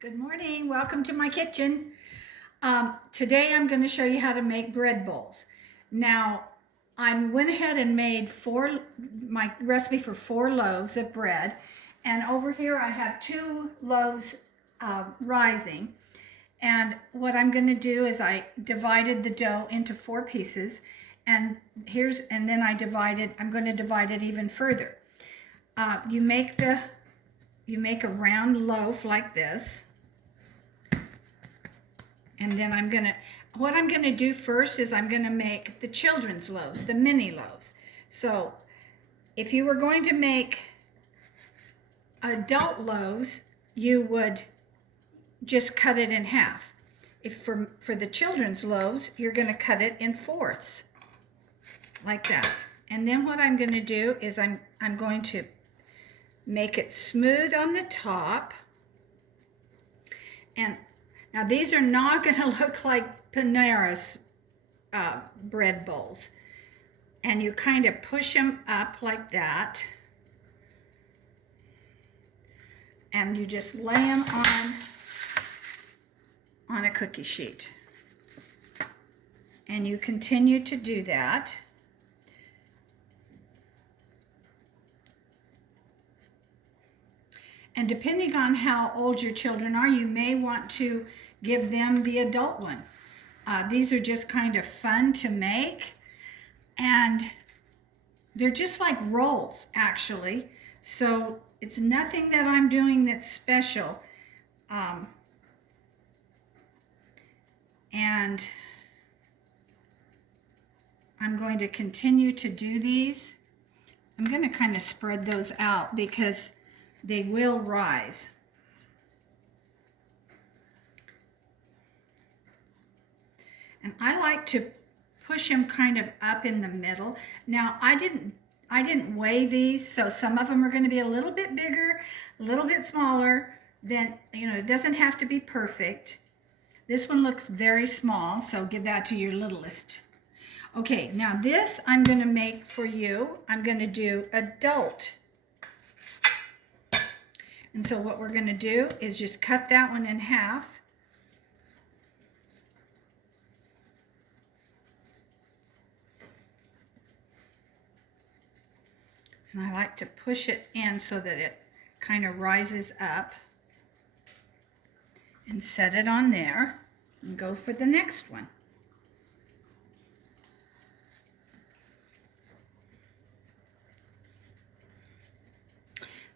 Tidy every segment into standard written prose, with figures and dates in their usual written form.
Good morning, welcome to my kitchen. Today I'm going to show you how to make bread bowls. Now, I went ahead and made my recipe for 4 loaves of bread. And over here I have 2 loaves rising. And what I'm going to do is I divided the dough into 4 pieces. And then I'm going to divide it even further. You make a round loaf like this. And then what I'm gonna do first is I'm gonna make the children's loaves, the mini loaves. So if you were going to make adult loaves, you would just cut it in half. If for the children's loaves, you're gonna cut it in fourths, like that. And then what I'm gonna do is I'm going to make it smooth on the top. And now these are not going to look like Panera's bread bowls. And you kind of push them up like that. And you just lay them on a cookie sheet. And you continue to do that. And depending on how old your children are, you may want to give them the adult one. These are just kind of fun to make. And they're just like rolls, actually. So it's nothing that I'm doing that's special. And I'm going to continue to do these. I'm going to kind of spread those out because they will rise. And I like to push them kind of up in the middle. Now, I didn't weigh these, so some of them are going to be a little bit bigger, a little bit smaller. Then, it doesn't have to be perfect. This one looks very small, so give that to your littlest. Okay, now this I'm going to make for you. I'm going to do adult. And so what we're going to do is just cut that one in half. And I like to push it in so that it kind of rises up. And set it on there. And go for the next one.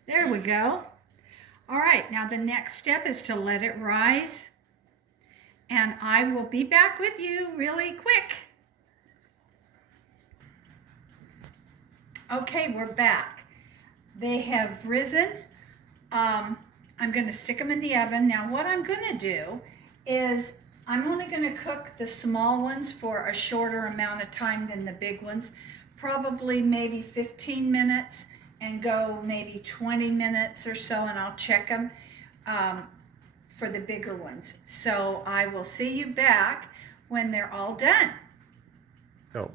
There we go. All right, now the next step is to let it rise. And I will be back with you really quick. Okay, we're back. They have risen. I'm going to stick them in the oven. Now what I'm going to do is I'm only going to cook the small ones for a shorter amount of time than the big ones. Probably maybe 15 minutes. And go maybe 20 minutes or so, and I'll check them for the bigger ones. So I will see you back when they're all done. Go.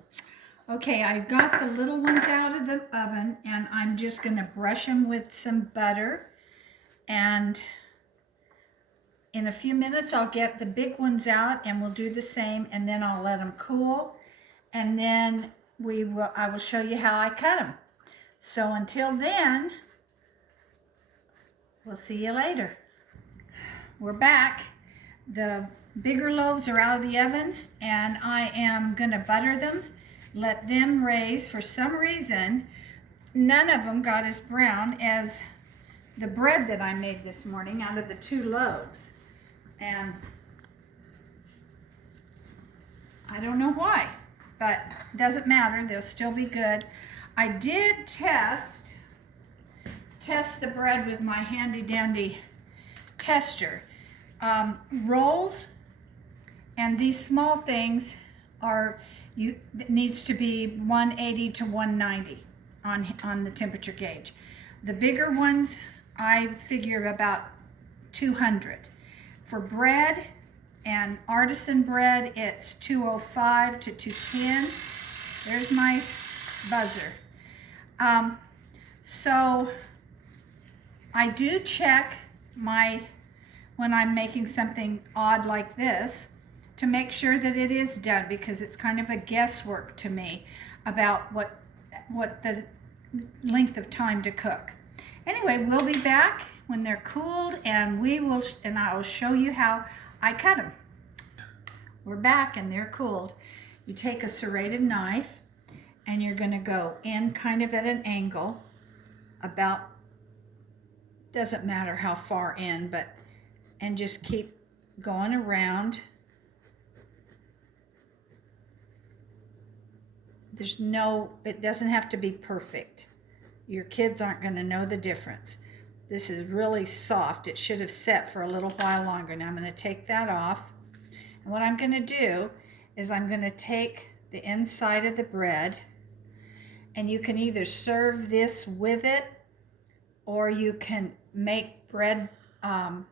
Okay, I've got the little ones out of the oven, and I'm just going to brush them with some butter. And in a few minutes, I'll get the big ones out, and we'll do the same, and then I'll let them cool. And then I will show you how I cut them. So until then, we'll see you later. We're back. The bigger loaves are out of the oven, and I am going to butter them, let them raise. For some reason, none of them got as brown as the bread that I made this morning out of the 2 loaves. And I don't know why, but it doesn't matter. They'll still be good. I did test the bread with my handy dandy tester. Rolls and these small things it needs to be 180 to 190 on the temperature gauge. The bigger ones, I figure about 200. For bread and artisan bread, it's 205 to 210. There's my buzzer. So I do check my when I'm making something odd like this to make sure that it is done, because it's kind of a guesswork to me about what the length of time to cook. Anyway, we'll be back when they're cooled, and I will show you how I cut them. We're back and they're cooled. You take a serrated knife and you're going to go in kind of at an angle, about, doesn't matter how far in, and just keep going around. It doesn't have to be perfect. Your kids aren't going to know the difference. This is really soft. It should have set for a little while longer. Now I'm going to take that off. And what I'm going to do is I'm going to take the inside of the bread, and you can either serve this with it, or you can make bread, I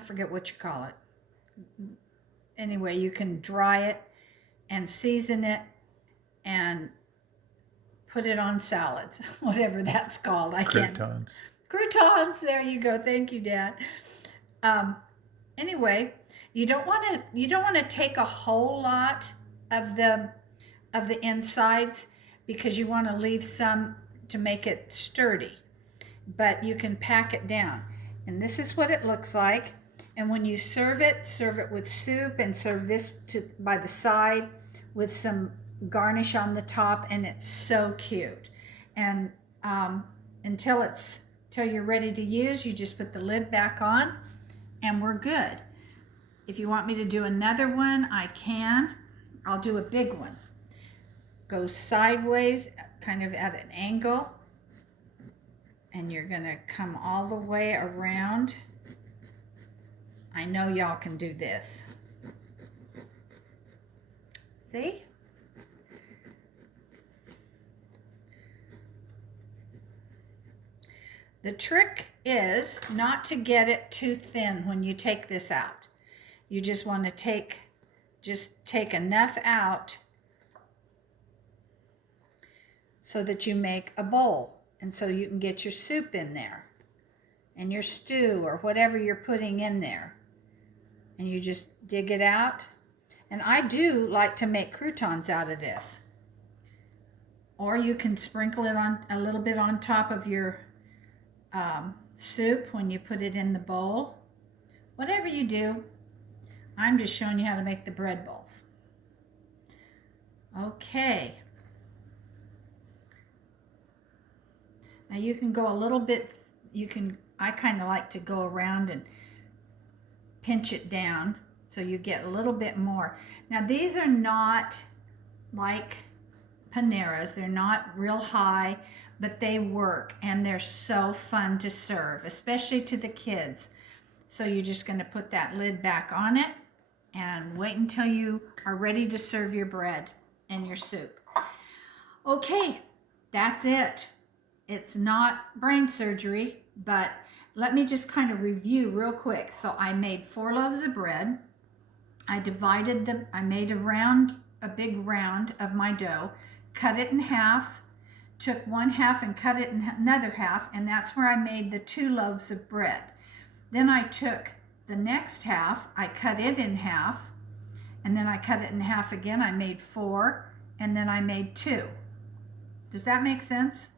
forget what you call it. Anyway, you can dry it and season it and put it on salads, whatever that's called. Croutons. Croutons, there you go. Thank you, Dad. Anyway, you don't want to take a whole lot of the insides, because you want to leave some to make it sturdy, but you can pack it down. And this is what it looks like. And when you serve it with soup, and serve this by the side with some garnish on the top, and it's so cute. And until you're ready to use, you just put the lid back on and we're good. If you want me to do another one, I can. I'll do a big one. Go sideways, kind of at an angle, and you're gonna come all the way around. I know y'all can do this. See? The trick is not to get it too thin when you take this out. You just want to take enough out so that you make a bowl, and so you can get your soup in there and your stew or whatever you're putting in there, and you just dig it out. And I do like to make croutons out of this, or you can sprinkle it on a little bit on top of your soup when you put it in the bowl. Whatever you do, I'm just showing you how to make the bread bowls. Okay. Now you can go a little bit, I kind of like to go around and pinch it down so you get a little bit more. Now these are not like Paneras, they're not real high, but they work and they're so fun to serve, especially to the kids. So you're just going to put that lid back on it and wait until you are ready to serve your bread and your soup. Okay, that's it. It's not brain surgery, but let me just kind of review real quick. So I made 4 loaves of bread. I made a big round of my dough, cut it in half, took 1/2 and cut it in another half, and that's where I made the 2 loaves of bread. Then I took the next half, I cut it in half, and then I cut it in half again. I made 4, and then I made 2. Does that make sense?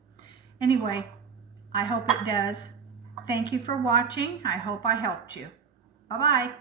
Anyway, I hope it does. Thank you for watching. I hope I helped you. Bye-bye.